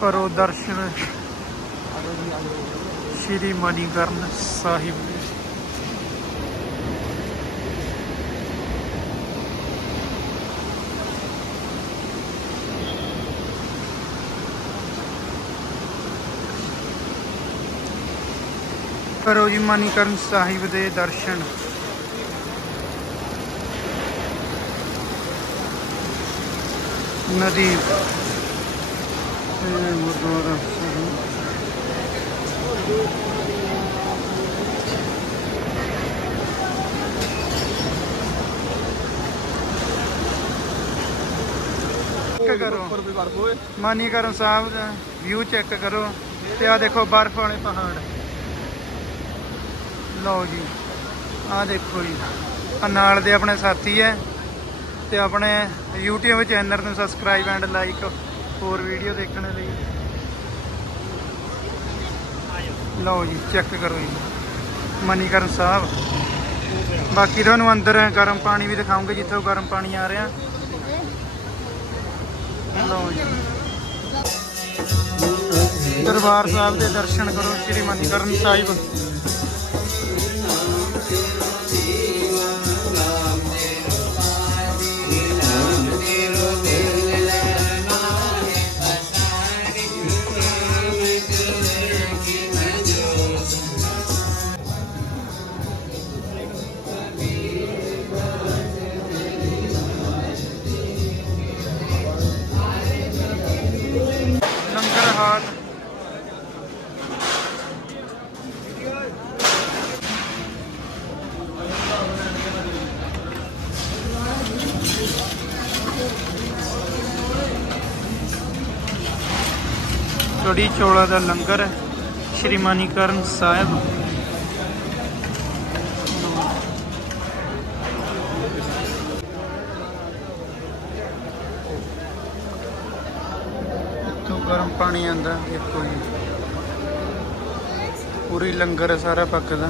ਕਰੋ ਦਰਸ਼ਨ ਸ਼੍ਰੀ ਮਨੀਕਰਨ ਸਾਹਿਬ ਦੇ ਕਰੋ ਜੀ ਮਨੀਕਰਨ ਸਾਹਿਬ ਦੇ ਦਰਸ਼ਨ। ਨਦੀ। ਇਹ ਗੁਰਦੁਆਰਾ ਚੈੱਕ ਕਰੋ। ਉੱਪਰ ਵੀ ਬਰਫ ਹੋਏ। ਮਾਨੀਕਰਨ ਸਾਹਿਬ ਦਾ ਵਿਊ ਚੈੱਕ ਕਰੋ। ਤੇ ਆ ਦੇਖੋ ਬਰਫ਼ ਵਾਲੇ ਪਹਾੜ। ਲਓ ਜੀ ਆ ਦੇਖੋ ਜੀ। ਆ ਨਾਲ ਦੇ ਆਪਣੇ ਸਾਥੀ ਹੈ। ਤੇ ਆਪਣੇ YouTube ਚੈਨਲ ਨੂੰ ਸਬਸਕ੍ਰਾਈਬ ਐਂਡ ਲਾਈਕ ਹੋਰ ਵੀਡੀਓ ਦੇਖਣ ਲਈ। ਲਓ ਜੀ ਚੈੱਕ ਕਰੋ ਜੀ। ਮਨੀਕਰਨ ਸਾਹਿਬ। ਬਾਕੀ ਤੁਹਾਨੂੰ ਅੰਦਰ ਗਰਮ ਪਾਣੀ ਵੀ ਦਿਖਾਉਂਗੇ, ਜਿੱਥੋਂ ਗਰਮ ਪਾਣੀ ਆ ਰਿਹਾ। ਲਓ ਜੀ। ਦਰਬਾਰ ਸਾਹਿਬ ਦੇ ਦਰਸ਼ਨ ਕਰੋ, ਸ੍ਰੀ ਮਨੀਕਰਨ ਸਾਹਿਬ। ਕੜੀ ਚੋਲਾ ਦਾ ਲੰਗਰ ਸ਼੍ਰੀ ਮਨੀਕਰਨ ਸਾਹਿਬ। ਤੋਂ ਗਰਮ ਪਾਣੀ ਆਂਦਾ ਦੇਖੋ ਜੀ ਪੂਰੀ ਲੰਗਰ ਸਾਰਾ ਪੱਕਦਾ।